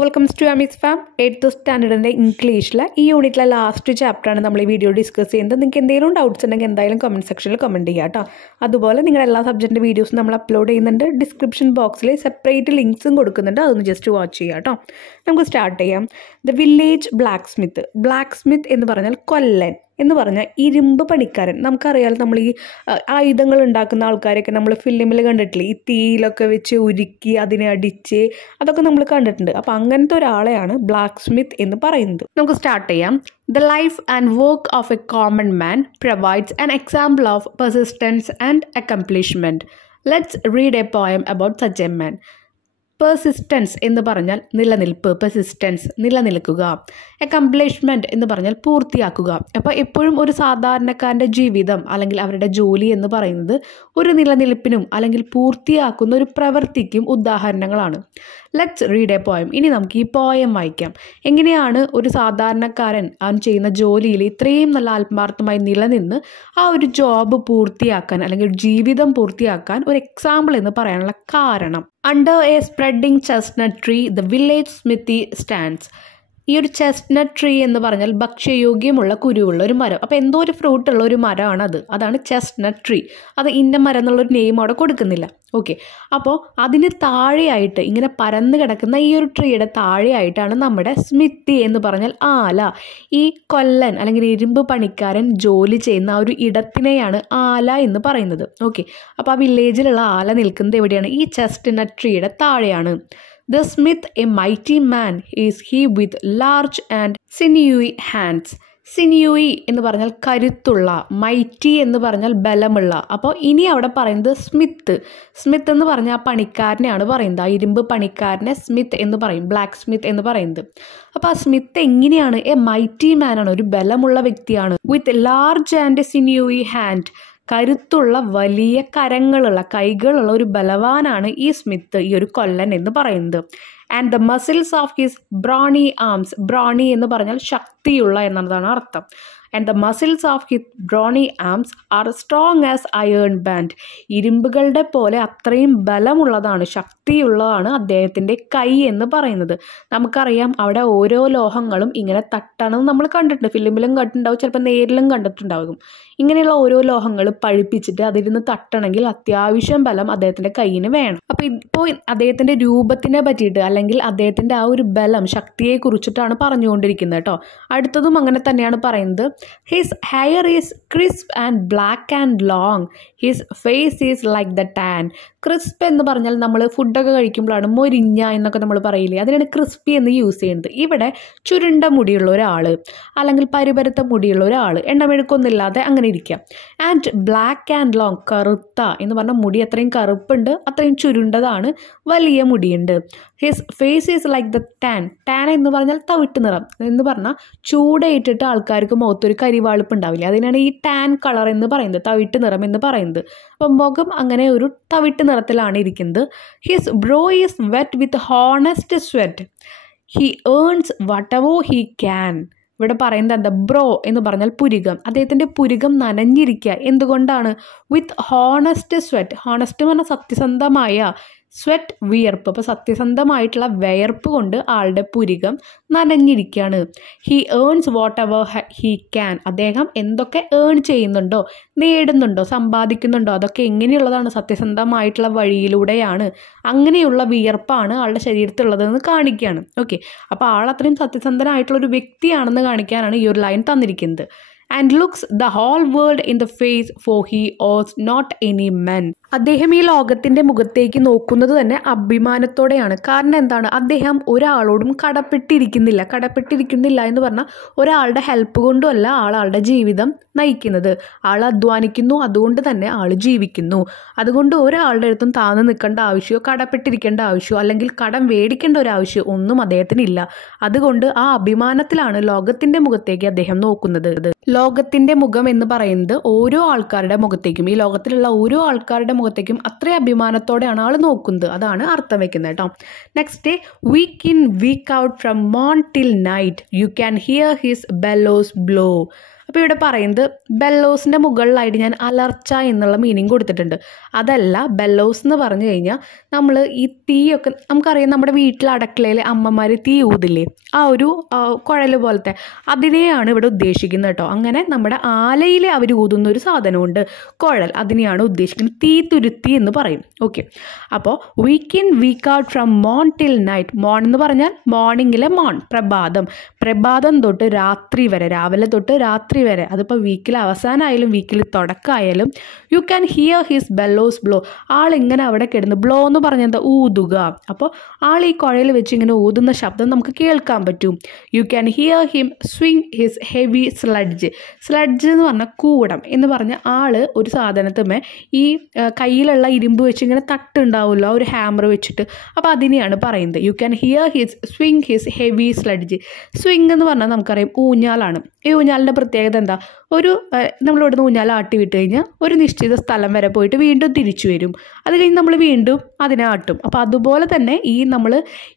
Welcome to Aamis farm 8th സ്റ്റാൻഡേർഡിൻ്റെ ഇംഗ്ലീഷിലെ ഈ യൂണിറ്റിലെ ലാസ്റ്റ് ചാപ്റ്ററാണ് നമ്മൾ ഈ വീഡിയോ ഡിസ്കസ് ചെയ്യുന്നത്. നിങ്ങൾക്ക് എന്തെങ്കിലും ഡൗട്ട്സ് ഉണ്ടെങ്കിൽ എന്തായാലും കമൻറ്റ് സെക്ഷനിൽ കമൻറ്റ് ചെയ്യുക കേട്ടോ. അതുപോലെ നിങ്ങളുടെ എല്ലാ സബ്ജക്റ്റിൻ്റെ വീഡിയോസും നമ്മൾ അപ്ലോഡ് ചെയ്യുന്നുണ്ട്. ഡിസ്ക്രിപ്ഷൻ ബോക്സിൽ സെപ്പറേറ്റ് ലിങ്ക്സും കൊടുക്കുന്നുണ്ട്. അതൊന്ന് ജസ്റ്റ് വാച്ച് ചെയ്യുക കേട്ടോ. നമുക്ക് സ്റ്റാർട്ട് ചെയ്യാം. ദ വില്ലേജ് ബ്ലാക്ക് സ്മിത്ത് എന്ന് പറഞ്ഞാൽ കൊല്ലൻ എന്ന് പറഞ്ഞാൽ ഇരുമ്പ് പണിക്കാരൻ. നമുക്കറിയാം, നമ്മൾ ഈ ആയുധങ്ങൾ ഉണ്ടാക്കുന്ന ആൾക്കാരൊക്കെ നമ്മൾ ഫിലിമിൽ കണ്ടിട്ടില്ലേ, ഈ തീയിലൊക്കെ വെച്ച് ഉരുക്കി അതിനെ അടിച്ച് അതൊക്കെ നമ്മൾ കണ്ടിട്ടുണ്ട്. അപ്പോൾ അങ്ങനത്തെ ഒരാളെയാണ് ബ്ലാക്ക് സ്മിത്ത് എന്ന് പറയുന്നത്. നമുക്ക് സ്റ്റാർട്ട് ചെയ്യാം. The life and work of a common man provides an example of persistence and accomplishment. Let's read a poem about such a man. Persistence എന്ന് പറഞ്ഞാൽ നിലനിൽപ്പ്, പെർസിസ്റ്റൻസ് നിലനിൽക്കുക. അക്കംപ്ലിഷ്മെൻറ്റ് എന്ന് പറഞ്ഞാൽ പൂർത്തിയാക്കുക. അപ്പോൾ എപ്പോഴും ഒരു സാധാരണക്കാരൻ്റെ ജീവിതം അല്ലെങ്കിൽ അവരുടെ ജോലി എന്ന് പറയുന്നത് ഒരു നിലനിൽപ്പിനും അല്ലെങ്കിൽ പൂർത്തിയാക്കുന്ന ഒരു പ്രവൃത്തിക്കും ഉദാഹരണങ്ങളാണ്. Let's read A poem. ഇനി നമുക്ക് ഈ പോയം വായിക്കാം. എങ്ങനെയാണ് ഒരു സാധാരണക്കാരൻ അവൻ ചെയ്യുന്ന ജോലിയിൽ ഇത്രയും നല്ല ആത്മാർത്ഥമായി നിലനിന്ന് ആ ഒരു ജോബ് പൂർത്തിയാക്കാൻ അല്ലെങ്കിൽ ജീവിതം പൂർത്തിയാക്കാൻ ഒരു എക്സാമ്പിൾ എന്ന് പറയാനുള്ള കാരണം. Under a spreading chestnut-tree, the village smithy stands. ഈ ഒരു chestnut-tree എന്ന് പറഞ്ഞാൽ ഭക്ഷ്യയോഗ്യമുള്ള കുരുവുള്ള ഒരു മരം. അപ്പോൾ എന്തോ ഒരു ഫ്രൂട്ടുള്ള ഒരു മരമാണ് അതാണ് chestnut-tree. അത് ഇന്ന മരം എന്നുള്ളൊരു നെയിം അവിടെ കൊടുക്കുന്നില്ല. ഓക്കെ, അപ്പോൾ അതിന് താഴെയായിട്ട് ഇങ്ങനെ പരന്ന് കിടക്കുന്ന ഈ ഒരു ട്രീയുടെ താഴെയായിട്ടാണ് നമ്മുടെ സ്മിത്തി എന്ന് പറഞ്ഞാൽ ആല, ഈ കൊല്ലൻ അല്ലെങ്കിൽ ഇരുമ്പ് പണിക്കാരൻ ജോലി ചെയ്യുന്ന ആ ഒരു ഇടത്തിനെയാണ് ആല എന്ന് പറയുന്നത്. ഓക്കെ, അപ്പോൾ ആ വില്ലേജിലുള്ള ആല നിൽക്കുന്നത് എവിടെയാണ്? ഈ chestnut-treeയുടെ താഴെയാണ്. The smith, a mighty man, is he with large and sinewy hands. സിനിയൂയി എന്ന് പറഞ്ഞാൽ കരുത്തുള്ള, മൈറ്റി എന്ന് പറഞ്ഞാൽ ബലമുള്ള. അപ്പോൾ ഇനി അവിടെ പറയുന്നത് സ്മിത്ത് എന്ന് പറഞ്ഞാൽ ആ പണിക്കാരനെയാണ് പറയുന്നത്. ആ ഇരുമ്പ് പണിക്കാരനെ സ്മിത്ത് എന്ന് പറയും, ബ്ലാക്ക് സ്മിത്ത് എന്ന് പറയുന്നത്. അപ്പോൾ ആ സ്മിത്ത് എങ്ങനെയാണ്? എ മൈറ്റി മാനാണ്, ഒരു ബലമുള്ള വ്യക്തിയാണ്. വിത്ത് ലാർജ് ആൻഡ് സിനിയൂയി ഹാൻഡ്, കരുത്തുള്ള വലിയ കൈകളുള്ള ഒരു ബലവാനാണ് ഈ സ്മിത്ത്, ഈ ഒരു കൊല്ലൻ എന്ന് പറയുന്നത്. And the muscles of his brawny arms, brawny എന്ന് പറഞ്ഞാൽ ശക്തിയുള്ള എന്നതാണ് അർത്ഥം. And the muscles of his brawny arms are strong as iron band, ഇരുമ്പുകളുടെ പോലെ അത്രയും ബലമുള്ളതാണ്, ശക്തിയുള്ളതാണ് അദ്ദേഹത്തിൻ്റെ കൈ എന്ന് പറയുന്നത്. നമുക്കറിയാം, അവിടെ ഓരോ ലോഹങ്ങളും ഇങ്ങനെ തട്ടണം നമ്മൾ കണ്ടിട്ടുണ്ട്, ഫിലിമിലും കണ്ടിട്ടുണ്ടാവും, ചിലപ്പോൾ നേരിലും കണ്ടിട്ടുണ്ടാകും. ഇങ്ങനെയുള്ള ഓരോ ലോഹങ്ങൾ പഴിപ്പിച്ചിട്ട് അതിരുന്ന് തട്ടണമെങ്കിൽ അത്യാവശ്യം ബലം അദ്ദേഹത്തിൻ്റെ കയ്യിന് വേണം. അപ്പോൾ ഇപ്പോൾ അദ്ദേഹത്തിൻ്റെ രൂപത്തിനെ പറ്റിയിട്ട് അല്ലെങ്കിൽ അദ്ദേഹത്തിൻ്റെ ആ ഒരു ബലം, ശക്തിയെ കുറിച്ചിട്ടാണ് പറഞ്ഞുകൊണ്ടിരിക്കുന്നത് കേട്ടോ. അടുത്തതും അങ്ങനെ തന്നെയാണ് പറയുന്നത്. His hair is crisp and black and long, his face is like the tan. Crisp എന്ന് പറഞ്ഞാൽ നമ്മൾ ഫുഡൊക്കെ കഴിക്കുമ്പോഴാണ് മൊരിഞ്ഞ എന്നൊക്കെ നമ്മൾ പറയില്ലേ, അതിനാണ് ക്രിസ്പി എന്ന് യൂസ് ചെയ്യുന്നത്. ഇവിടെ ചുരുണ്ട മുടിയുള്ള ഒരാൾ അല്ലെങ്കിൽ പരുപരുത്ത മുടിയുള്ള ഒരാൾ, എണ്ണമെഴുക്കൊന്നുമില്ലാതെ അങ്ങനെ ഇരിക്കാം. ആൻഡ് ബ്ലാക്ക് ആൻഡ് ലോങ്, കറുത്ത എന്ന് പറഞ്ഞാൽ മുടി അത്രയും കറുപ്പുണ്ട്, അത്രയും ചുരുണ്ടതാണ്, വലിയ മുടിയുണ്ട്. His face is like the tan എന്ന് പറഞ്ഞാൽ തവിട്ട് നിറം എന്ന് പറഞ്ഞാൽ ചൂടേറ്റിട്ട് ആൾക്കാർക്ക് മുഖത്തൊരു കരിവാളിപ്പ് ഉണ്ടാവില്ല, അതിനാണ് ഈ ടാൻ കളർ എന്ന് പറയുന്നത്, തവിട്ട് നിറം എന്ന് പറയുന്നത്. അപ്പം മുഖം അങ്ങനെ ഒരു തവിട്ട് നിറത്തിലാണ് ഇരിക്കുന്നത്. His brow is wet with honest sweat, he earns whatever he can. ഇവിടെ പറയുന്നത് എന്താ? ബ്രോ എന്ന് പറഞ്ഞാൽ പുരികം, അദ്ദേഹത്തിൻ്റെ പുരികം നനഞ്ഞിരിക്കുക. എന്തുകൊണ്ടാണ്? വിത്ത് ഹോണസ്റ്റ് സ്വെറ്റ്, ഹോണസ്റ്റ് എന്ന് പറഞ്ഞാൽ സത്യസന്ധമായ, സ്വെറ്റ് വിയർപ്പ്, അപ്പോൾ സത്യസന്ധമായിട്ടുള്ള വിയർപ്പ് കൊണ്ട് ആളുടെ പുരികം നനഞ്ഞിരിക്കുകയാണ്. He earns whatever he can, അദ്ദേഹം എന്തൊക്കെ ഏൺ ചെയ്യുന്നുണ്ടോ, നേടുന്നുണ്ടോ, സമ്പാദിക്കുന്നുണ്ടോ, അതൊക്കെ എങ്ങനെയുള്ളതാണ്? സത്യസന്ധമായിട്ടുള്ള വഴിയിലൂടെയാണ്. അങ്ങനെയുള്ള വിയർപ്പാണ് ആളുടെ ശരീരത്തിലുള്ളതെന്ന് കാണിക്കുകയാണ്. ഓക്കെ, അപ്പോൾ ആൾ അത്രയും സത്യസന്ധനായിട്ടുള്ളൊരു വ്യക്തിയാണെന്ന് കാണിക്കാനാണ് ഈ ഒരു ലൈൻ തന്നിരിക്കുന്നത്. And looks the whole world in the face for he owes not any men. അദ്ദേഹം ഈ ലോകത്തിൻ്റെ മുഖത്തേക്ക് നോക്കുന്നത് തന്നെ അഭിമാനത്തോടെയാണ്. കാരണം എന്താണ്? അദ്ദേഹം ഒരാളോടും കടപ്പെട്ടിരിക്കുന്നില്ല എന്ന് പറഞ്ഞാൽ ഒരാളുടെ ഹെൽപ്പ് കൊണ്ടുമല്ല ആളുടെ ജീവിതം നയിക്കുന്നത്. ആൾ അധ്വാനിക്കുന്നു, അതുകൊണ്ട് തന്നെ ആൾ ജീവിക്കുന്നു. അതുകൊണ്ട് ഒരാളുടെ അടുത്തും താന്ന് നിൽക്കേണ്ട ആവശ്യമോ കടപ്പെട്ടിരിക്കേണ്ട ആവശ്യമോ അല്ലെങ്കിൽ കടം മേടിക്കേണ്ട ഒരു ആവശ്യമോ ഒന്നും അദ്ദേഹത്തിനില്ല. അതുകൊണ്ട് ആ അഭിമാനത്തിലാണ് ലോകത്തിൻ്റെ മുഖത്തേക്ക് അദ്ദേഹം നോക്കുന്നത്. ലോകത്തിൻ്റെ മുഖം എന്ന് പറയുന്നത് ഓരോ ആൾക്കാരുടെ മുഖത്തേക്കും, ഈ ലോകത്തിലുള്ള ഓരോ ആൾക്കാരുടെ മുഖത്തേക്കും അത്രയും അഭിമാനത്തോടെയാണ് ആൾ നോക്കുന്നത്. അതാണ് അർത്ഥം വെക്കുന്നത് കേട്ടോ. Next, week in week out from മോൺ till night you can hear his bellows blow. അപ്പോൾ ഇവിടെ പറയുന്നത് ബെല്ലോസിൻ്റെ മുകളിലായിട്ട് ഞാൻ അലർച്ച എന്നുള്ള മീനിങ് കൊടുത്തിട്ടുണ്ട്. അതല്ല, ബെല്ലോസ് എന്ന് പറഞ്ഞു കഴിഞ്ഞാൽ നമ്മൾ ഈ തീയൊക്കെ നമുക്കറിയാം, നമ്മുടെ വീട്ടിൽ അടുക്കളയിൽ അമ്മമാർ തീ ഊതില്ലേ, ആ ഒരു കുഴൽ പോലത്തെ അതിനെയാണ് ഇവിടെ ഉദ്ദേശിക്കുന്നത് കേട്ടോ. അങ്ങനെ നമ്മുടെ ആലയിൽ അവർ ഊതുന്ന ഒരു സാധനമുണ്ട് കുഴൽ, അതിനെയാണ് ഉദ്ദേശിക്കുന്നത്. തീ തുരുത്തി എന്ന് പറയും. ഓക്കെ, അപ്പോൾ വീക്ക് ഔട്ട് ഫ്രം മോൺ ടിൽ നൈറ്റ്. മോൺ എന്ന് പറഞ്ഞാൽ മോർണിംഗിലെ മോൺ, പ്രഭാതം തൊട്ട് രാത്രി വരെ, രാവിലെ തൊട്ട് രാത്രി വരെ. അതിപ്പോൾ വീക്കിൽ അവസാനമായാലും വീക്കിൽ തുടക്കമായാലും you can hear his bellows blow. ആളിങ്ങനെ അവിടെ കിടന്ന്, ബ്ലോ എന്ന് പറഞ്ഞാൽ എന്താ, ഊതുക. അപ്പോൾ ആൾ ഈ കുഴയിൽ വെച്ച് ഇങ്ങനെ ഊതുന്ന ശബ്ദം നമുക്ക് കേൾക്കാൻ പറ്റും. U can here him swing his heavy sludge. Sludge എന്ന് പറഞ്ഞാൽ കൂടം എന്ന് പറഞ്ഞ ആൾ ഒരു സാധനത്തുമേ ഈ കയ്യിലുള്ള ഇരുമ്പ് വെച്ച് ഇങ്ങനെ തട്ടുണ്ടാവുമല്ലോ, ഒരു ഹാമർ വെച്ചിട്ട്, അപ്പോൾ അതിനെയാണ് പറയുന്നത്. U can hear his swing his heavy sludge. Swing എന്ന് പറഞ്ഞാൽ നമുക്കറിയാം ഊഞ്ഞാലാണ്. ഈ ഊഞ്ഞാലിൻ്റെ പ്രത്യേകത എന്താ, നമ്മളിവിടെ നിന്ന് ഊഞ്ഞാൽ ആട്ടി വിട്ട് കഴിഞ്ഞാൽ ഒരു നിശ്ചിത സ്ഥലം വരെ പോയിട്ട് വീണ്ടും തിരിച്ചു വരും. അത് കഴിഞ്ഞ് നമ്മൾ വീണ്ടും അതിനെ ആട്ടും. അപ്പോൾ അതുപോലെ തന്നെ നമ്മൾ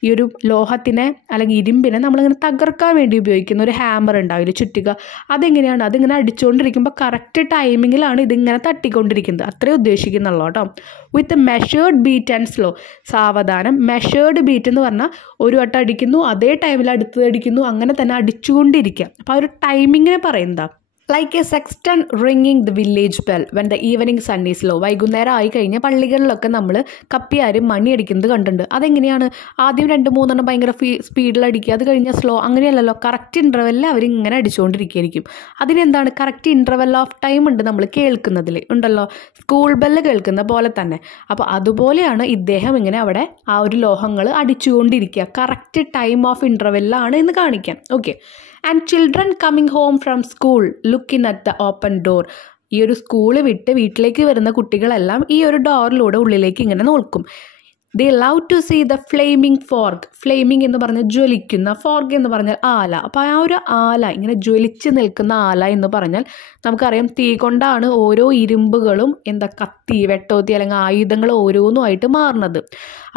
ഈ ഒരു ലോഹത്തിനെ അല്ലെങ്കിൽ ഇരുമ്പിനെ നമ്മളിങ്ങനെ തകർക്കാൻ വേണ്ടി ഉപയോഗിക്കുന്ന ഒരു ഹാമർ ഉണ്ടാവില്ല, ചുറ്റിക. അതെങ്ങനെയാണ്, അതിങ്ങനെ അടിച്ചുകൊണ്ടിരിക്കുമ്പോൾ കറക്റ്റ് ടൈമിങ്ങിലാണ് ഇതിങ്ങനെ തട്ടിക്കൊണ്ടിരിക്കുന്നത്, അത്രേ ഉദ്ദേശിക്കുന്നുള്ളൂ കേട്ടോ. വിത്ത് മെഷേർഡ് ബീറ്റ് ആൻഡ് സ്ലോ. സാവധാനം. മെഷേർഡ് ബീറ്റ് എന്ന് പറഞ്ഞാൽ ഒരു വട്ടം അടിക്കുന്നു, അതേ ടൈമിൽ അടുത്തത് അടിക്കുന്നു, അങ്ങനെ തന്നെ അടിച്ചുകൊണ്ടിരിക്കുക. അപ്പോൾ ആ ഒരു ടൈമിങ്ങിനെ പറയുന്നതാ. ലൈക്ക് എ സെക്സ്റ്റൺ റിങ്ങിങ് the village bell when the evening sun is low. വൈകുന്നേരം ആയി കഴിഞ്ഞാൽ പള്ളികളിലൊക്കെ നമ്മൾ കപ്പിയാരും മണി അടിക്കുന്നത് കണ്ടിട്ടുണ്ട്. അതെങ്ങനെയാണ്, ആദ്യം 2-3 ഭയങ്കര സ്പീഡിൽ അടിക്കുക, അത് കഴിഞ്ഞാൽ സ്ലോ. അങ്ങനെയല്ലല്ലോ, കറക്റ്റ് ഇൻ്റർവെല്ലിൽ അവരിങ്ങനെ അടിച്ചുകൊണ്ടിരിക്കുകയായിരിക്കും. അതിനെന്താണ്, കറക്റ്റ് ഇൻ്റർവെൽ ഓഫ് ടൈം ഉണ്ട് നമ്മൾ കേൾക്കുന്നതിൽ ഉണ്ടല്ലോ, സ്കൂൾ ബെല്ല് കേൾക്കുന്ന പോലെ തന്നെ. അപ്പോൾ അതുപോലെയാണ് ഇദ്ദേഹം ഇങ്ങനെ അവിടെ ആ ഒരു ലോഹങ്ങൾ അടിച്ചുകൊണ്ടിരിക്കുക, കറക്റ്റ് ടൈം ഓഫ് ഇൻ്റർവെല്ലാണ് എന്ന് കാണിക്കാം. Okay. And children coming home from school ലുക്കിൻ at the open door. ഈ ഒരു സ്കൂള് വിട്ട് വീട്ടിലേക്ക് വരുന്ന കുട്ടികളെല്ലാം ഈ ഒരു ഡോറിലൂടെ ഉള്ളിലേക്ക് ഇങ്ങനെ നോക്കും. They love to see the flaming fork. Flaming എന്ന് പറഞ്ഞാൽ ജ്വലിക്കുന്ന, ഫോർക്ക് എന്ന് പറഞ്ഞാൽ ആല. അപ്പോൾ ആ ഒരു ആല, ഇങ്ങനെ ജ്വലിച്ച് നിൽക്കുന്ന ആല എന്ന് പറഞ്ഞാൽ നമുക്കറിയാം തീ കൊണ്ടാണ് ഓരോ ഇരുമ്പുകളും കത്തി, വെട്ടോത്തി അല്ലെങ്കിൽ ആയുധങ്ങൾ ഓരോന്നുമായിട്ട് മാറുന്നത്.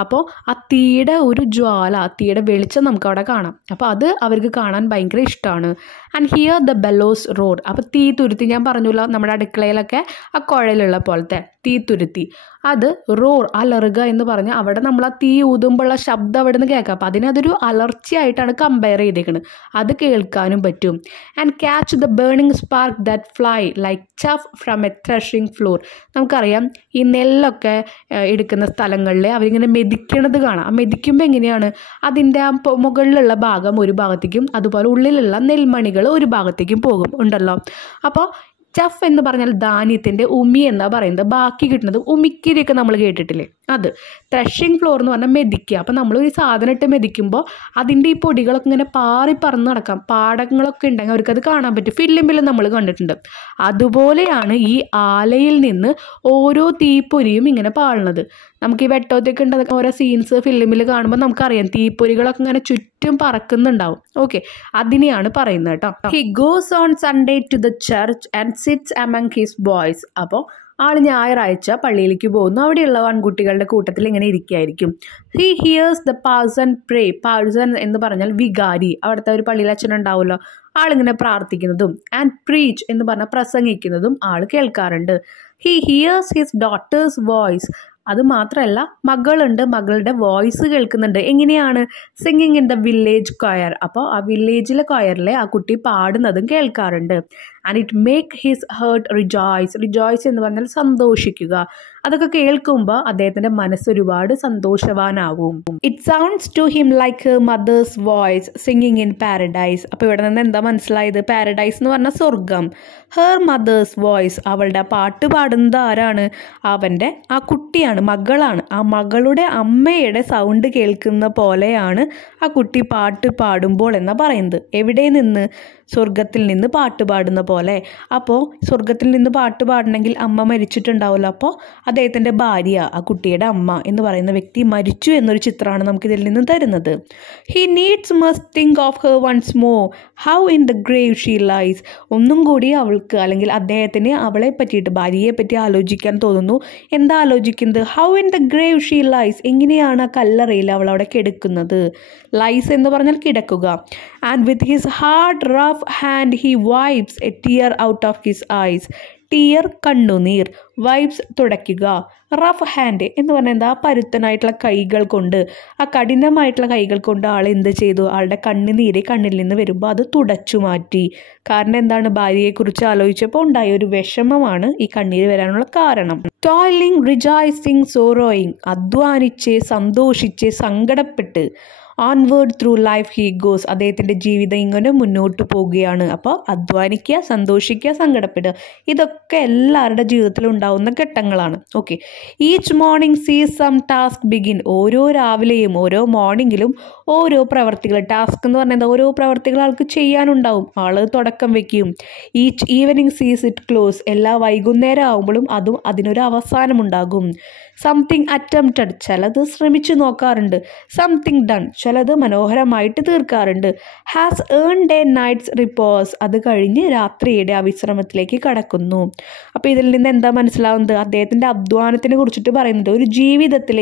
അപ്പോൾ ആ തീയുടെ ഒരു ജ്വാല, ആ തീയുടെ വെളിച്ചം നമുക്ക് അവിടെ കാണാം. അപ്പോൾ അത് അവർക്ക് കാണാൻ ഭയങ്കര ഇഷ്ടമാണ്. And here the bellows road. അപ്പോൾ തീ തുരുത്തി, ഞാൻ പറഞ്ഞല്ലോ നമ്മുടെ അടുക്കളയിലൊക്കെ ആ കുഴലുള്ള പോലത്തെ തീ തുരുത്തി, അത് റോർ, അലറുക എന്ന് പറഞ്ഞാൽ അവിടെ നമ്മൾ ആ തീ ഊതുമ്പോഴുള്ള ശബ്ദം അവിടെ നിന്ന് കേൾക്കാം. അപ്പോൾ അതിനതൊരു അലർച്ചയായിട്ടാണ് കമ്പയർ ചെയ്തേക്കുന്നത്, അത് കേൾക്കാനും പറ്റും. And catch the burning spark that fly like chaff from a threshing floor. നമുക്കറിയാം ഈ നെല്ലൊക്കെ എടുക്കുന്ന സ്ഥലങ്ങളിൽ അവരിങ്ങനെ മെതിക്കണത് കാണാം. ആ മെതിക്കുമ്പോൾ എങ്ങനെയാണ്, അതിൻ്റെ ആ മുകളിലുള്ള ഭാഗം ഒരു ഭാഗത്തേക്കും അതുപോലെ ഉള്ളിലുള്ള നെൽമണികൾ ഒരു ഭാഗത്തേക്കും പോകും ഉണ്ടല്ലോ. അപ്പോൾ ചഫ് എന്ന് പറഞ്ഞാൽ ധാന്യത്തിൻ്റെ ഉമി എന്നാണ് പറയുന്നത്. ബാക്കി കിട്ടുന്നത് ഉമിക്കിരിയൊക്കെ നമ്മൾ കേട്ടിട്ടില്ലേ, അത്. ത്രഷിംഗ് ഫ്ലോർ എന്ന് പറഞ്ഞാൽ മെതിക്കുക. അപ്പോൾ നമ്മൾ ഒരു സാധനം ഇട്ട് മെതിക്കുമ്പോൾ അതിൻ്റെ ഈ പൊടികളൊക്കെ ഇങ്ങനെ പാറി പറന്ന് നടക്കാം. പാടങ്ങളൊക്കെ ഉണ്ടെങ്കിൽ അവർക്കത് കാണാൻ പറ്റും, ഫിലിമിൽ നമ്മൾ കണ്ടിട്ടുണ്ട്. അതുപോലെയാണ് ഈ ആലയിൽ നിന്ന് ഓരോ തീപ്പൊരിയും ഇങ്ങനെ പാളുന്നത്. നമുക്ക് ഈ വെട്ടോത്തൊക്കെ ഉണ്ട് ഓരോ സീൻസ് ഫിലിമിൽ കാണുമ്പോൾ നമുക്കറിയാം തീപ്പൊരികളൊക്കെ ഇങ്ങനെ ചുറ്റും പറക്കുന്നുണ്ടാവും. ഓക്കെ, അതിനെയാണ് പറയുന്നത് കേട്ടോ. He goes on Sunday to the church and sits among his boys. അപ്പോൾ ആൾ ഞായറാഴ്ച പള്ളിയിലേക്ക് പോകുന്നു, അവിടെയുള്ള ആൺകുട്ടികളുടെ കൂട്ടത്തിൽ ഇങ്ങനെ ഇരിക്കുകയായിരിക്കും. He hears the parson pray. Parson എന്ന് പറഞ്ഞാൽ വികാരി, അവിടുത്തെ ഒരു പള്ളിയിൽ അച്ഛനുണ്ടാവുമല്ലോ, ആളിങ്ങനെ പ്രാർത്ഥിക്കുന്നതും. ആൻഡ് പ്രീച്ച് എന്ന് പറഞ്ഞാൽ പ്രസംഗിക്കുന്നതും ആൾ കേൾക്കാറുണ്ട്. He hears his daughter's voice. അത് മാത്രമല്ല, മകളുണ്ട്, മകളുടെ വോയിസ് കേൾക്കുന്നുണ്ട്. എങ്ങനെയാണ്, singing in the village choir. അപ്പോൾ ആ വില്ലേജിലെ കൊയറിലെ ആ കുട്ടി പാടുന്നതും കേൾക്കാറുണ്ട്. And it make his heart rejoice. Rejoice എന്ന് പറഞ്ഞാൽ സന്തോഷിക്കുക. അതൊക്കെ കേൾക്കുമ്പോൾ അദ്ദേഹത്തിൻ്റെ മനസ്സ് ഒരുപാട് സന്തോഷവാനാവും. It sounds to him like her mother's voice singing in paradise. അപ്പോൾ ഇവിടെ നിന്ന് എന്താ മനസ്സിലായത്, പാരഡൈസ് എന്ന് പറഞ്ഞാൽ സ്വർഗം. ഹെർ മദേഴ്സ് വോയിസ്, അവളുടെ പാട്ട് പാടുന്നത് ആരാണ്, അവൻ്റെ ആ കുട്ടിയാണ്, മകളാണ്. ആ മകളുടെ അമ്മയുടെ സൗണ്ട് കേൾക്കുന്ന പോലെയാണ് ആ കുട്ടി പാട്ട് പാടുമ്പോൾ എന്നാണ് പറയുന്നത്. എവിടെ നിന്ന്, സ്വർഗത്തിൽ നിന്ന് പാട്ട് പാടുന്ന പോലെ. അപ്പോൾ സ്വർഗത്തിൽ നിന്ന് പാട്ട് പാടണമെങ്കിൽ അമ്മ മരിച്ചിട്ടുണ്ടാവുമല്ലോ. അപ്പോൾ അദ്ദേഹത്തിൻ്റെ ഭാര്യ, ആ കുട്ടിയുടെ അമ്മ എന്ന് പറയുന്ന വ്യക്തി മരിച്ചു എന്നൊരു ചിത്രമാണ് നമുക്കിതിൽ നിന്ന് തരുന്നത്. He needs must think of her once more how in the grave she lies. ഒന്നും കൂടി അവൾക്ക് അല്ലെങ്കിൽ അദ്ദേഹത്തിന് അവളെ പറ്റിയിട്ട്, ഭാര്യയെ പറ്റി ആലോചിക്കാൻ തോന്നുന്നു. എന്താ ആലോചിക്കുന്നത്, how in the grave she lies, എങ്ങനെയാണ് ആ കല്ലറയിൽ അവൾ അവിടെ കിടക്കുന്നത്. ലൈസ് എന്ന് പറഞ്ഞാൽ കിടക്കുക. And with his hard rough hand he wipes A tear out of his eyes. Tear കണ്ണുനീർ, വൈബ്സ് തുടയ്ക്കുക. റഫ് ഹാൻഡ് എന്ന് പറഞ്ഞാൽ എന്താ? പരുത്തനായിട്ടുള്ള കൈകൾ കൊണ്ട്, ആ കഠിനമായിട്ടുള്ള കൈകൾ കൊണ്ട് ആൾ എന്ത് ചെയ്തു? ആളുടെ കണ്ണുനീര് കണ്ണിൽ നിന്ന് വരുമ്പോൾ അത് തുടച്ചു മാറ്റി. കാരണം എന്താണ്? ഭാര്യയെക്കുറിച്ച് ആലോചിച്ചപ്പോൾ ഉണ്ടായ ഒരു വിഷമമാണ് ഈ കണ്ണീര് വരാനുള്ള കാരണം. ടോയിലിംഗ്, റിജോയ്സിങ്, സോറോയിങ്, അധ്വാനിച്ച്, സന്തോഷിച്ച്, സങ്കടപ്പെട്ട്. Onward through life he goes, അദ്ദേഹത്തിൻ്റെ ജീവിതം ഇങ്ങനെ മുന്നോട്ട് പോവുകയാണ്. അപ്പോൾ അധ്വാനിക്കുക, സന്തോഷിക്കുക, സങ്കടപ്പെടുക, ഇതൊക്കെ എല്ലാവരുടെ ജീവിതത്തിൽ ഉണ്ടാവുന്ന ഘട്ടങ്ങളാണ്. ഓക്കെ. ഈച്ച് മോർണിംഗ് സീസ് സം ടാസ്ക് ബിഗിൻ, ഓരോ രാവിലെയും ഓരോ മോർണിംഗിലും ഓരോ പ്രവർത്തികൾ, ടാസ്ക് എന്ന് പറഞ്ഞാൽ ഓരോ പ്രവർത്തികൾ ആൾക്ക് ചെയ്യാനുണ്ടാവും, ആൾ തുടക്കം വയ്ക്കും. ഈച്ച് ഈവനിങ് സീസ് ഇറ്റ് ക്ലോസ്, എല്ലാ വൈകുന്നേരം ആകുമ്പോഴും അതും അതിനൊരു അവസാനമുണ്ടാകും. സംതിങ് അറ്റംപ്റ്റഡ്, ചിലത് ശ്രമിച്ചു നോക്കാറുണ്ട്. സംതിങ് ഡൺ, ചിലത് മനോഹരമായിട്ട് തീർക്കാറുണ്ട്. Has earned a night's repose, അത് കഴിഞ്ഞ് രാത്രിയുടെ ആ വിശ്രമത്തിലേക്ക് കടക്കുന്നു. അപ്പോൾ ഇതിൽ നിന്ന് എന്താ മനസ്സിലാവുന്നത്? അദ്ദേഹത്തിൻ്റെ അധ്വാനത്തിനെ കുറിച്ചിട്ട് പറയുന്നുണ്ട്. ഒരു ജീവിതത്തിൽ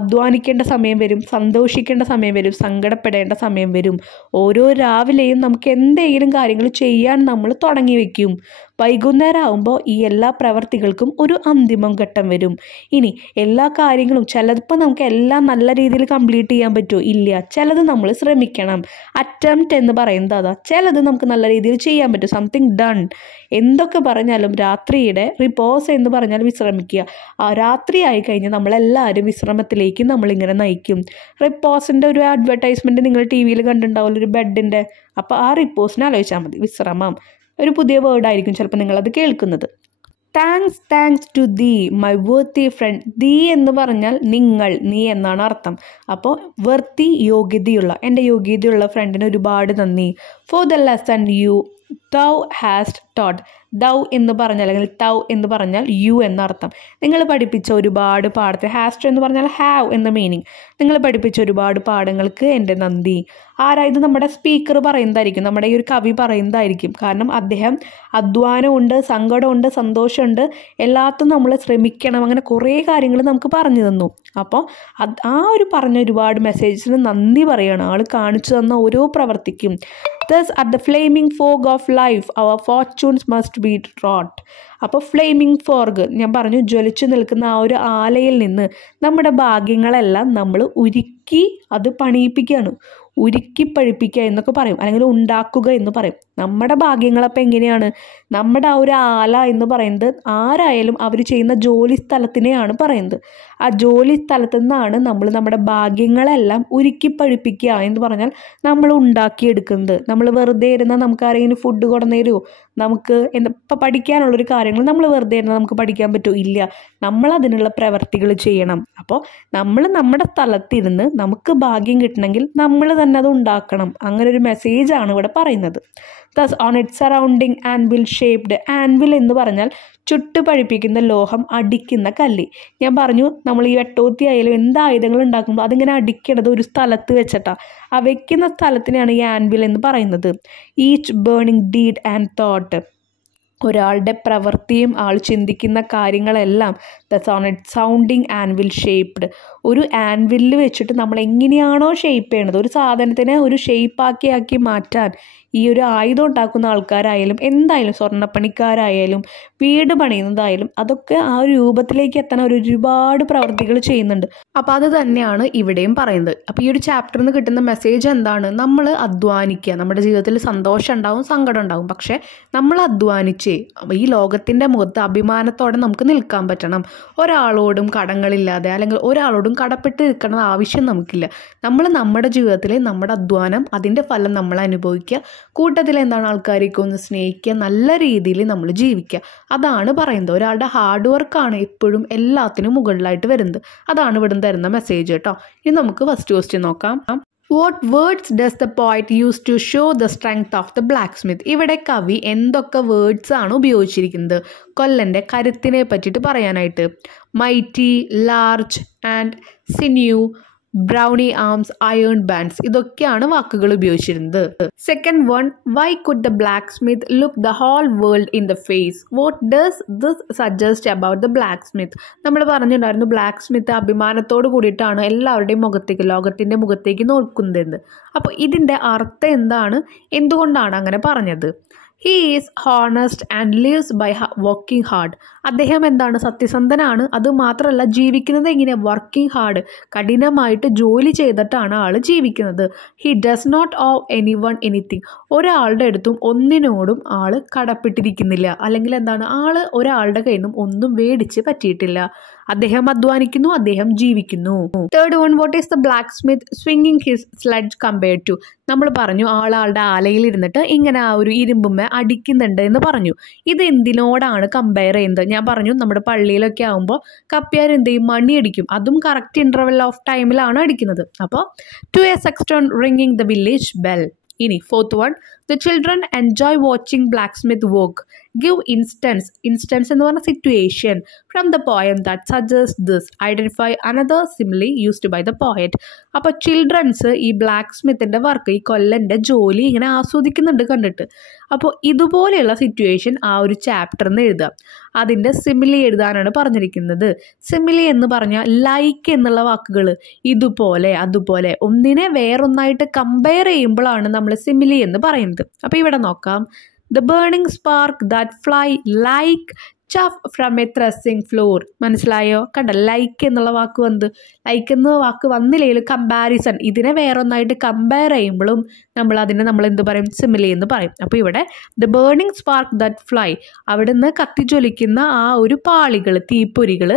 അധ്വാനിക്കേണ്ട സമയം വരും, സന്തോഷിക്കേണ്ട സമയം വരും, സങ്കടപ്പെടേണ്ട സമയം വരും. ഓരോ രാവിലെയും നമുക്ക് എന്തെങ്കിലും കാര്യങ്ങൾ ചെയ്യാൻ നമ്മൾ തുടങ്ങി വയ്ക്കും. വൈകുന്നേരം ആകുമ്പോൾ ഈ എല്ലാ പ്രവർത്തികൾക്കും ഒരു അന്തിമം ഘട്ടം വരും. ഇനി എല്ലാ കാര്യങ്ങളും ചിലപ്പോൾ നമുക്ക് എല്ലാം നല്ല രീതിയിൽ കംപ്ലീറ്റ് ചെയ്യാൻ പറ്റുമോ? ഇല്ല. ചിലത് നമ്മൾ ശ്രമിക്കണം. അറ്റംപ്റ്റ് എന്ന് പറയുന്നത് അതാ. ചിലത് നമുക്ക് നല്ല രീതിയിൽ ചെയ്യാൻ പറ്റും. Something done. എന്തൊക്കെ പറഞ്ഞാലും രാത്രിയുടെ റിപ്പോസ് എന്ന് പറഞ്ഞാൽ വിശ്രമിക്കുക. ആ രാത്രി ആയി കഴിഞ്ഞാൽ നമ്മളെല്ലാവരും വിശ്രമത്തിലേക്ക് നമ്മളിങ്ങനെ നയിക്കും. റിപ്പോസിൻ്റെ ഒരു അഡ്വർടൈസ്മെൻറ്റ് നിങ്ങൾ ടി വിയിൽ കണ്ടിട്ടുണ്ടാവില്ല, ഒരു ബെഡിൻ്റെ. അപ്പോൾ ആ റിപ്പോസിനെ ആലോചിച്ചാൽ മതി, വിശ്രമം. ഒരു പുതിയ വേർഡായിരിക്കും ചിലപ്പോൾ നിങ്ങളത് കേൾക്കുന്നത്. താങ്ക്സ് ടു ദീ മൈ വർത്തി ഫ്രണ്ട്. ദീ എന്ന് പറഞ്ഞാൽ നിങ്ങൾ, നീ എന്നാണ് അർത്ഥം. അപ്പോൾ വർത്തി, യോഗ്യതയുള്ള, എൻ്റെ യോഗ്യതയുള്ള ഫ്രണ്ടിന് ഒരുപാട് നന്ദി. For the lesson thou hast taught. Thou എന്ന് പറഞ്ഞാൽ, അല്ലെങ്കിൽ തൗ എന്ന് പറഞ്ഞാൽ യു എന്നർത്ഥം. നിങ്ങൾ പഠിപ്പിച്ച ഒരുപാട് പാഠത്തിൽ, ഹാസ്റ്റ് എന്ന് പറഞ്ഞാൽ ഹാവ് എന്ന മീനിങ്. നിങ്ങൾ പഠിപ്പിച്ച ഒരുപാട് പാഠങ്ങൾക്ക് എൻ്റെ നന്ദി. ആരായത്? നമ്മുടെ സ്പീക്കർ പറയുന്നതായിരിക്കും, നമ്മുടെ ഈ ഒരു കവി പറയുന്നതായിരിക്കും. കാരണം അദ്ദേഹം അധ്വാനമുണ്ട്, സങ്കടമുണ്ട്, സന്തോഷമുണ്ട്, എല്ലാത്തും നമ്മൾ ശ്രമിക്കണം, അങ്ങനെ കുറേ കാര്യങ്ങൾ നമുക്ക് പറഞ്ഞു തന്നു. അപ്പോൾ ആ ഒരു പറഞ്ഞ ഒരുപാട് മെസ്സേജസിന് നന്ദി പറയുകയാണ്. ആൾ കാണിച്ചു തന്ന ഓരോ പ്രവർത്തിക്കും. Thus at the flaming fork of life our fortunes must be wrought. അപ്പോൾ ഫ്ലെയിമിംഗ് ഫോർഗ് ഞാൻ പറഞ്ഞു, ജ്വലിച്ചു നിൽക്കുന്ന ആ ഒരു ആലയിൽ നിന്ന് നമ്മുടെ ഭാഗ്യങ്ങളെല്ലാം നമ്മൾ ഉരുക്കി അത് പണിയിപ്പിക്കുകയാണ്. ഉരുക്കി പഴിപ്പിക്കുക എന്നൊക്കെ പറയും, അല്ലെങ്കിൽ ഉണ്ടാക്കുക എന്ന് പറയും. നമ്മുടെ ഭാഗ്യങ്ങളപ്പോൾ എങ്ങനെയാണ്? നമ്മുടെ ആ ഒരു ആല എന്ന് പറയുന്നത് ആരായാലും അവർ ചെയ്യുന്ന ജോലി സ്ഥലത്തിനെയാണ് പറയുന്നത്. ആ ജോലി സ്ഥലത്തു നിന്നാണ് നമ്മൾ നമ്മുടെ ഭാഗ്യങ്ങളെല്ലാം ഉരുക്കി പഴിപ്പിക്കുക എന്ന് പറഞ്ഞാൽ നമ്മൾ ഉണ്ടാക്കിയെടുക്കുന്നത്. നമ്മൾ വെറുതെ ഇരുന്നാൽ നമുക്ക് ആരെങ്കിലും ഫുഡ് കൊണ്ടുവന്നു തരുമോ? നമുക്ക് ഇപ്പം പഠിക്കാനുള്ളൊരു കാര്യങ്ങൾ നമ്മൾ വെറുതെ ഇരുന്നാൽ നമുക്ക് പഠിക്കാൻ പറ്റുമോ? ഇല്ല. നമ്മൾ അതിനുള്ള പ്രവർത്തികൾ ചെയ്യണം. അപ്പോൾ നമ്മൾ നമ്മുടെ സ്ഥലത്തിരുന്ന് നമുക്ക് ഭാഗ്യം കിട്ടണമെങ്കിൽ നമ്മൾ തന്നെ അത് ഉണ്ടാക്കണം. അങ്ങനെ ഒരു മെസ്സേജാണ് ഇവിടെ പറയുന്നത്. Thus on its surrounding anvil shaped. Anvil എന്ന് പറഞ്ഞാൽ ചുട്ട് പഴിപ്പിക്കുന്ന ലോഹം, അടിക്കുന്ന കല്ല്. ഞാൻ പറഞ്ഞു, നമ്മൾ ഈ വെട്ടോത്തി ആയാലും എന്ത് ആയുധങ്ങൾ ഉണ്ടാക്കുമ്പോൾ അതിങ്ങനെ അടിക്കണത് ഒരു സ്ഥലത്ത് വെച്ചിട്ടാണ്. ആ വെക്കുന്ന സ്ഥലത്തിനെയാണ് ഈ ആൻവിൽ എന്ന് പറയുന്നത്. Each burning deed and thought, ഒരാളുടെ പ്രവൃത്തിയും ആൾ ചിന്തിക്കുന്ന കാര്യങ്ങളെല്ലാം ദ സൗണ്ടിങ് ആൻവിൽ ഷേപ്ഡ്. ഒരു ആൻവില്ലിൽ വെച്ചിട്ട് നമ്മൾ എങ്ങനെയാണോ ഷേപ്പ് ചെയ്യണത്, ഒരു സാധനത്തിനെ ഒരു ഷേപ്പാക്കി മാറ്റാൻ ഈ ഒരു ആയുധം ഉണ്ടാക്കുന്ന ആൾക്കാരായാലും എന്തായാലും സ്വർണ്ണപ്പണിക്കാരായാലും വീട് പണിയുന്നതായാലും അതൊക്കെ ആ ഒരു രൂപത്തിലേക്ക് എത്താൻ ഒരുപാട് പ്രവർത്തികൾ ചെയ്യുന്നുണ്ട്. അപ്പോൾ അത് തന്നെയാണ് ഇവിടെയും പറയുന്നത്. അപ്പോൾ ഈ ഒരു ചാപ്റ്ററിൽ നിന്ന് കിട്ടുന്ന മെസ്സേജ് എന്താണ്? നമ്മൾ അധ്വാനിക്കുക. നമ്മുടെ ജീവിതത്തിൽ സന്തോഷം ഉണ്ടാവും, സങ്കടം ഉണ്ടാവും, പക്ഷേ നമ്മൾ അധ്വാനിച്ച് ഈ ലോകത്തിൻ്റെ മുഖത്ത് അഭിമാനത്തോടെ നമുക്ക് നിൽക്കാൻ പറ്റണം. ഒരാളോടും കടങ്ങളില്ലാതെ അല്ലെങ്കിൽ ഒരാളോടും കടപ്പെട്ട് നിൽക്കണം ആവശ്യം നമുക്കില്ല. നമ്മൾ നമ്മുടെ ജീവിതത്തിൽ നമ്മുടെ അധ്വാനം, അതിൻ്റെ ഫലം നമ്മൾ അനുഭവിക്കുക. കൂട്ടത്തിൽ എന്താണ്, ആൾക്കാരെയൊക്കെ ഒന്ന് സ്നേഹിക്കുക, നല്ല രീതിയിൽ നമ്മൾ ജീവിക്കുക. അതാണ് പറയുന്നത്. ഒരാളുടെ ഹാർഡ് വർക്കാണ് എപ്പോഴും എല്ലാത്തിനും മുകളിലായിട്ട് വരുന്നത്. അതാണ് ഇവിടെ തരുന്ന മെസ്സേജ് കേട്ടോ. ഇനി നമുക്ക് ഫസ്റ്റ് ക്വസ്റ്റ്യൻ നോക്കാം. What words does the poet use to show the strength of the blacksmith? ഇവിടെ കവി എന്തൊക്കെ വേർഡ്സ് ആണ് ഉപയോഗിച്ചിരിക്കുന്നത് കൊല്ലൻ്റെ കരുത്തിനെ പറ്റിയിട്ട് പറയാനായിട്ട്? Mighty, large and sinew, brawny arms, iron bands, ഇതൊക്കെയാണ് വാക്കുകൾ ഉപയോഗിച്ചിരുന്നത്. Second one, why could the black Smith look the whole world in the face? What does this suggest about the black Smith? നമ്മൾ പറഞ്ഞിട്ടുണ്ടായിരുന്നു ബ്ലാക്ക് സ്മിത്ത് അഭിമാനത്തോട് കൂടിയിട്ടാണ് എല്ലാവരുടെയും മുഖത്തേക്ക്, ലോകത്തിൻ്റെ മുഖത്തേക്ക് നോക്കുന്നതെന്ന്. അപ്പോൾ ഇതിൻ്റെ അർത്ഥം എന്താണ്? എന്തുകൊണ്ടാണ് അങ്ങനെ പറഞ്ഞത്? He is honest and lives by working hard. അദ്ദേഹം എന്താണ്, സത്യസന്ധനാണ്. അതുമാത്രമല്ല ജീവിക്കുന്നത് എങ്ങനെ, വർക്കിംഗ് ഹാർഡ്, കഠിനമായിട്ട് ജോലി ചെയ്തിട്ടാണ് ആൾ ജീവിക്കുന്നത്. He does not owe anyone anything. ഒരാളുടെ അടുത്തും ഒന്നിനോടും ആൾ കടപ്പെട്ടിരിക്കുന്നില്ല. അല്ലെങ്കിൽ എന്താണ്, ആൾ ഒരാളുടെ കയ്യിൽ നിന്നും ഒന്നും മേടിച്ച് പറ്റിയിട്ടില്ല. അദ്ദേഹം അധ്വാനിക്കുന്നു, അദ്ദേഹം ജീവിക്കുന്നു. Third one, what is the black smith swinging his sledge compared to. നമ്മൾ പറഞ്ഞു ആളുടെ ആലയിൽ ഇരുന്നിട്ട് ഇങ്ങനെ ആ ഒരു ഇരുമ്പുമ്മ അടിക്കുന്നുണ്ട് എന്ന് പറഞ്ഞു. ഇത് എന്തിനോടാണ് കമ്പയർ ചെയ്യുന്നത്? ഞാൻ പറഞ്ഞു നമ്മുടെ പള്ളിയിലൊക്കെ ആകുമ്പോൾ കപ്പ്യാർ എന്ത് ചെയ്യും, മണി അടിക്കും. അതും കറക്റ്റ് ഇൻ്റർവെൽ ഓഫ് ടൈമിലാണ് അടിക്കുന്നത്. അപ്പോൾ to a sexton ringing the village bell. ഇനി fourth one, the children enjoy watching blacksmith work. Give instance എന്ന് പറഞ്ഞ situation from the poem that suggest this. Identify another simile used by the poet. അപ്പോൾ children's ഈ ബ്ലാക്ക് സ്മിത്തിൻ്റെ work, ഈ കൊല്ലൻ്റെ ജോലി ഇങ്ങനെ ആസ്വദിക്കുന്നുണ്ട് കണ്ടിട്ട്. അപ്പോൾ ഇതുപോലെയുള്ള സിറ്റുവേഷൻ ആ ഒരു ചാപ്റ്ററിൽ നിന്ന് എഴുതാം. അതിൻ്റെ സിമിലി എഴുതാനാണ് പറഞ്ഞിരിക്കുന്നത്. സിമിലി എന്ന് പറഞ്ഞാൽ ലൈക്ക് എന്നുള്ള വാക്കുകൾ, ഇതുപോലെ അതുപോലെ ഒന്നിനെ വേറൊന്നായിട്ട് കമ്പയർ ചെയ്യുമ്പോഴാണ് നമ്മൾ സിമിലി എന്ന് പറയുന്നത്. അപ്പോൾ ഇവിടെ നോക്കാം. The burning spark that fly like chaff from a threshing floor. മനസ്സിലായോ? കണ്ട, ലൈക്ക് എന്നുള്ള വാക്ക് വന്ന്, ലൈക്ക് എന്ന വാക്ക് വന്നില്ലെങ്കിൽ കമ്പാരിസൺ, ഇതിനെ വേറൊന്നായിട്ട് കമ്പയർ ചെയ്യുമ്പോഴും നമ്മൾ എന്ത് പറയും, സിമിലി എന്ന് പറയും. അപ്പോൾ ഇവിടെ the burning spark that fly, അവിടെ നിന്ന് കത്തിജ്വലിക്കുന്ന ആ ഒരു പാളികൾ, തീപ്പൊരികൾ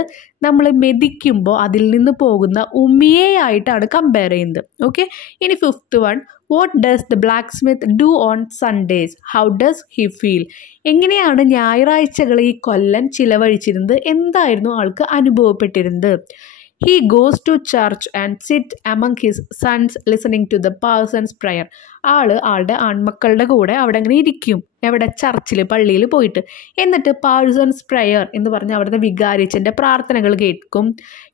നമ്മൾ മെതിക്കുമ്പോൾ അതിൽ നിന്ന് പോകുന്ന ഉമിയയായിട്ടാണ് കമ്പയർ ചെയ്യുന്നത്. ഓക്കെ. ഇനി fifth one, what does the black Smith do on Sundays? How does he feel? എങ്ങനെയാണ് ഞായറാഴ്ചകൾ ഈ കൊല്ലൻ ചിലവഴിച്ചിരുന്നത്? എന്തായിരുന്നു ആൾക്ക് അനുഭവപ്പെട്ടിരുന്നത്? He goes to church and sit among his sons listening to the parson's prayer. ആളുടെ ആൺമക്കളുടെ കൂടെ അവിടെ അങ്ങനെ ഇരിക്കും. എവിടെ? ചർച്ചിൽ, പള്ളിയിൽ പോയിട്ട്. എന്നിട്ട് പാഴ്സൺസ് പ്രയർ എന്ന് പറഞ്ഞ് അവിടുത്തെ വികാരിച്ചൻ്റെ പ്രാർത്ഥനകൾ കേൾക്കും.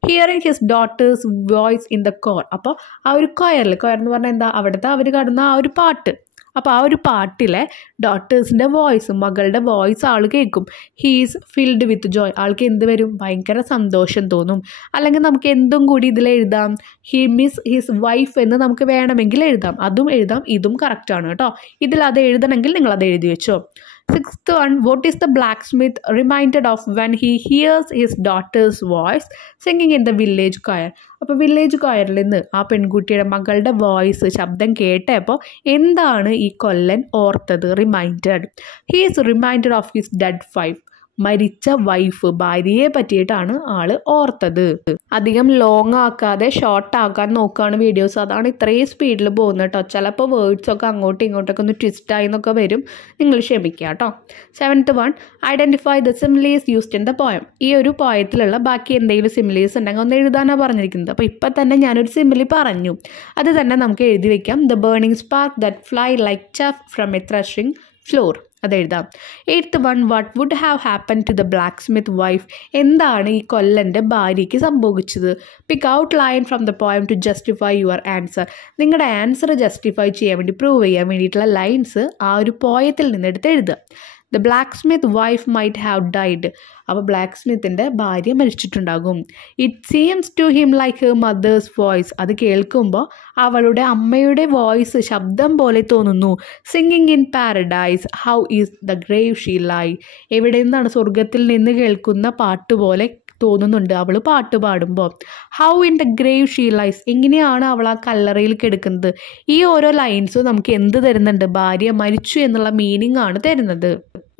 Hearing his daughter's voice in the choir. അപ്പോൾ ആ ഒരു കൊയർ എന്ന് പറഞ്ഞാൽ എന്താ, അവിടുത്തെ അവർ കാണുന്ന ആ ഒരു പാട്ട്. അപ്പോൾ ആ ഒരു പാട്ടിലെ ഡോട്ടേഴ്സിൻ്റെ വോയിസ്, മകളുടെ വോയിസ് ആൾ കേൾക്കും. He's filled with Joy. ആൾക്ക് എന്ത് വരും? ഭയങ്കര സന്തോഷം തോന്നും. അല്ലെങ്കിൽ നമുക്ക് എന്തും കൂടി ഇതിൽ എഴുതാം. ഹി മിസ് ഹിസ് വൈഫ് എന്ന് നമുക്ക് വേണമെങ്കിൽ എഴുതാം. അതും എഴുതാം, ഇതും കറക്റ്റാണ് കേട്ടോ. ഇതിൽ അത് എഴുതണമെങ്കിൽ നിങ്ങളത് എഴുതി വെച്ചോ. Sixth one, what is the black smith reminded of when he hears his daughter's voice singing in the village choir. അപ്പോൾ വില്ലേജ് കൊയറിൽ നിന്ന് ആ പെൺകുട്ടിയുടെ മകളുടെ വോയിസ്, ശബ്ദം കേട്ടപ്പോൾ എന്താണ് ഈ കൊല്ലൻ ഓർത്തത്? Reminded. He is reminded of his dead wife. മരിച്ച വൈഫ്, ഭാര്യയെ പറ്റിയിട്ടാണ് ആൾ ഓർത്തത്. അധികം ലോങ് ആക്കാതെ ഷോർട്ട് ആക്കാൻ നോക്കുകയാണ് വീഡിയോസ്. അതാണ് ഇത്രയും സ്പീഡിൽ പോകുന്നത് കേട്ടോ. ചിലപ്പോൾ വേർഡ്സൊക്കെ അങ്ങോട്ടും ഇങ്ങോട്ടൊക്കെ ഒന്ന് ട്വിസ്റ്റായി എന്നൊക്കെ വരും. നിങ്ങൾ ക്ഷമിക്കുക കേട്ടോ. Seventh one, identify the similes used in the poem. ഈ ഒരു പോയത്തിലുള്ള ബാക്കി എന്തെങ്കിലും സിമിലീസ് ഉണ്ടെങ്കിൽ ഒന്ന് എഴുതാനാണ് പറഞ്ഞിരിക്കുന്നത്. അപ്പോൾ ഇപ്പം തന്നെ ഞാനൊരു സിമിലി പറഞ്ഞു, അത് തന്നെ നമുക്ക് എഴുതി വയ്ക്കാം. The burning spark that fly like chaff from a threshing floor. അതെഴുതാം. Eighth one, what would have happen to the black Smith wife? എന്താണ് ഈ കൊല്ലൻ്റെ ഭാര്യയ്ക്ക് സംഭവിച്ചത്? Pick out line from the poem to justify your answer. നിങ്ങളുടെ answer justify ചെയ്യാൻ വേണ്ടി, prove ചെയ്യാൻ വേണ്ടിയിട്ടുള്ള ലൈൻസ് ആ ഒരു പോയത്തിൽ നിന്നെടുത്ത് എഴുതുക. The black Smith wife might have died. അപ്പോൾ ബ്ലാക്ക് സ്മിത്തിൻ്റെ ഭാര്യ മരിച്ചിട്ടുണ്ടാകും. It seems to him like her mother's voice. അത് കേൾക്കുമ്പോൾ അവളുടെ അമ്മയുടെ വോയിസ്, ശബ്ദം പോലെ തോന്നുന്നു. Singing in paradise, how is the grave she lie. എവിടെ നിന്നാണ്? സ്വർഗത്തിൽ നിന്ന് കേൾക്കുന്ന പാട്ടുപോലെ തോന്നുന്നുണ്ട് അവൾ പാട്ട് പാടുമ്പോൾ. How in the grave she lies, എങ്ങനെയാണ് അവൾ ആ കല്ലറയിൽ കിടക്കുന്നത്? ഈ ഓരോ ലൈൻസും നമുക്ക് എന്ത് തരുന്നുണ്ട്? ഭാര്യ മരിച്ചു എന്നുള്ള മീനിങ് ആണ് തരുന്നത്.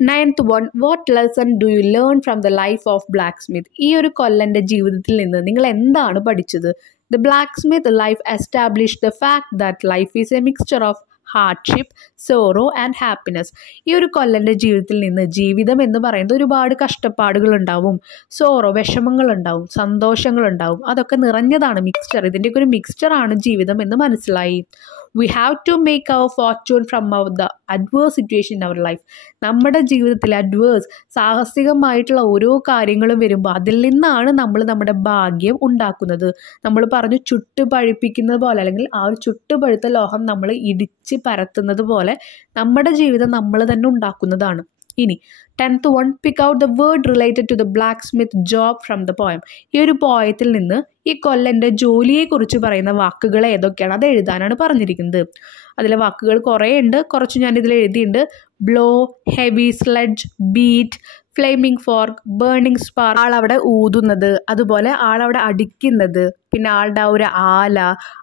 Ninth one, what lesson do you learn from the life of black smith? ഈ ഒരു കൊല്ലൻ്റെ ജീവിതത്തിൽ നിന്ന് നിങ്ങൾ എന്താണ് പഠിച്ചത്? The black smith life establish the fact that life is a mixture of hardship, sorrow and happiness. ഈ ഒരു കൊല്ലൻ്റെ ജീവിതത്തിൽ നിന്ന്, ജീവിതം എന്ന് പറയുന്നത് ഒരുപാട് കഷ്ടപ്പാടുകളുണ്ടാവും, സോറോ വിഷമങ്ങളുണ്ടാവും, സന്തോഷങ്ങളുണ്ടാവും, അതൊക്കെ നിറഞ്ഞതാണ് മിക്സ്ചർ. ഇതിൻ്റെയൊക്കെ ഒരു മിക്സ്ചറാണ് ജീവിതം എന്ന് മനസ്സിലായി. We have to make our fortune from the adverse situation in our life. നമ്മുടെ ജീവിതത്തിൽ അഡ്വേഴ്സ്, സാഹസികമായിട്ടുള്ള ഓരോ കാര്യങ്ങളും വരുമ്പോൾ അതിൽ നിന്നാണ് നമ്മൾ നമ്മുടെ ഭാഗ്യം ഉണ്ടാക്കുന്നത്. നമ്മൾ പറഞ്ഞു ചുട്ടുപഴുപ്പിക്കുന്നത് പോലെ, അല്ലെങ്കിൽ ആ ഒരു ചുട്ടുപഴുത്ത ലോഹം നമ്മൾ ഇടിച്ച് പരത്തുന്നത് പോലെ നമ്മുടെ ജീവിതം നമ്മൾ തന്നെ ഉണ്ടാക്കുന്നതാണ്. ഇനി 10th one, pick out the word related to the blacksmith job from the poem. ഈ ഒരു പോയത്തിൽ നിന്ന് ഈ കൊല്ലൻ്റെ ജോലിയെക്കുറിച്ച് പറയുന്ന വാക്കുകൾ ഏതൊക്കെയാണ് അത് എഴുതാനാണ് പറഞ്ഞിരിക്കുന്നത്. അതിലെ വാക്കുകൾ കുറേ ഉണ്ട്, കുറച്ച് ഞാനിതിൽ എഴുതിയിട്ടുണ്ട്. Blow, heavy, sledge, beat, flaming forge, burning spark, ആളവിടെ ഊതുന്നത്, അതുപോലെ ആളവിടെ അടിക്കുന്നത്, പിന്നെ ആളുടെ ആ ഒരു ആല,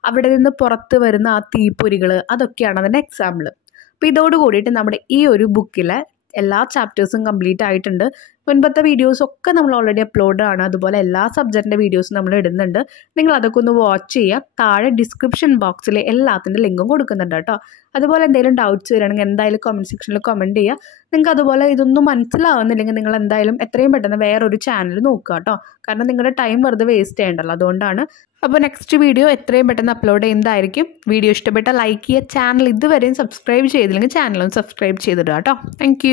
അവിടെ നിന്ന് പുറത്ത് വരുന്ന ആ തീപ്പൊരികൾ, അതൊക്കെയാണ് അതിൻ്റെ എക്സാമ്പിൾ. അപ്പോൾ ഇതോട് കൂടിയിട്ട് നമ്മുടെ ഈ ഒരു ബുക്കിലെ എല്ലാ ചാപ്റ്റേഴ്സും കംപ്ലീറ്റ് ആയിട്ടുണ്ട്. മുൻപത്തെ വീഡിയോസൊക്കെ നമ്മൾ ഓൾറെഡി അപ്ലോഡ് ആണ്. അതുപോലെ എല്ലാ സബ്ജക്റ്റിൻ്റെ വീഡിയോസും നമ്മൾ ഇടുന്നുണ്ട്. നിങ്ങൾ അതൊക്കെ ഒന്ന് വാച്ച് ചെയ്യുക. താഴെ ഡിസ്ക്രിപ്ഷൻ ബോക്സിൽ എല്ലാത്തിൻ്റെ ലിങ്കും കൊടുക്കുന്നുണ്ട് കേട്ടോ. അതുപോലെ എന്തെങ്കിലും ഡൗട്ട്സ് വരികയാണെങ്കിൽ എന്തായാലും കമൻറ്റ് സെക്ഷനിൽ കമൻറ്റ് ചെയ്യുക. നിങ്ങൾക്ക് അതുപോലെ ഇതൊന്നും മനസ്സിലാവുന്നില്ലെങ്കിൽ നിങ്ങൾ എന്തായാലും എത്രയും പെട്ടെന്ന് വേറൊരു ചാനൽ നോക്കുക കേട്ടോ. കാരണം നിങ്ങളുടെ ടൈം വെറുതെ വേസ്റ്റ് ചെയ്യണ്ടല്ലോ, അതുകൊണ്ടാണ്. അപ്പോൾ നെക്സ്റ്റ് വീഡിയോ എത്രയും പെട്ടെന്ന് അപ്ലോഡ് ചെയ്യുന്നതായിരിക്കും. വീഡിയോ ഇഷ്ടപ്പെട്ടാൽ ലൈക്ക് ചെയ്യുക. ചാനൽ ഇതുവരെയും സബ്സ്ക്രൈബ് ചെയ്തില്ലെങ്കിൽ ചാനലും സബ്സ്ക്രൈബ് ചെയ്തിടുക കേട്ടോ. താങ്ക്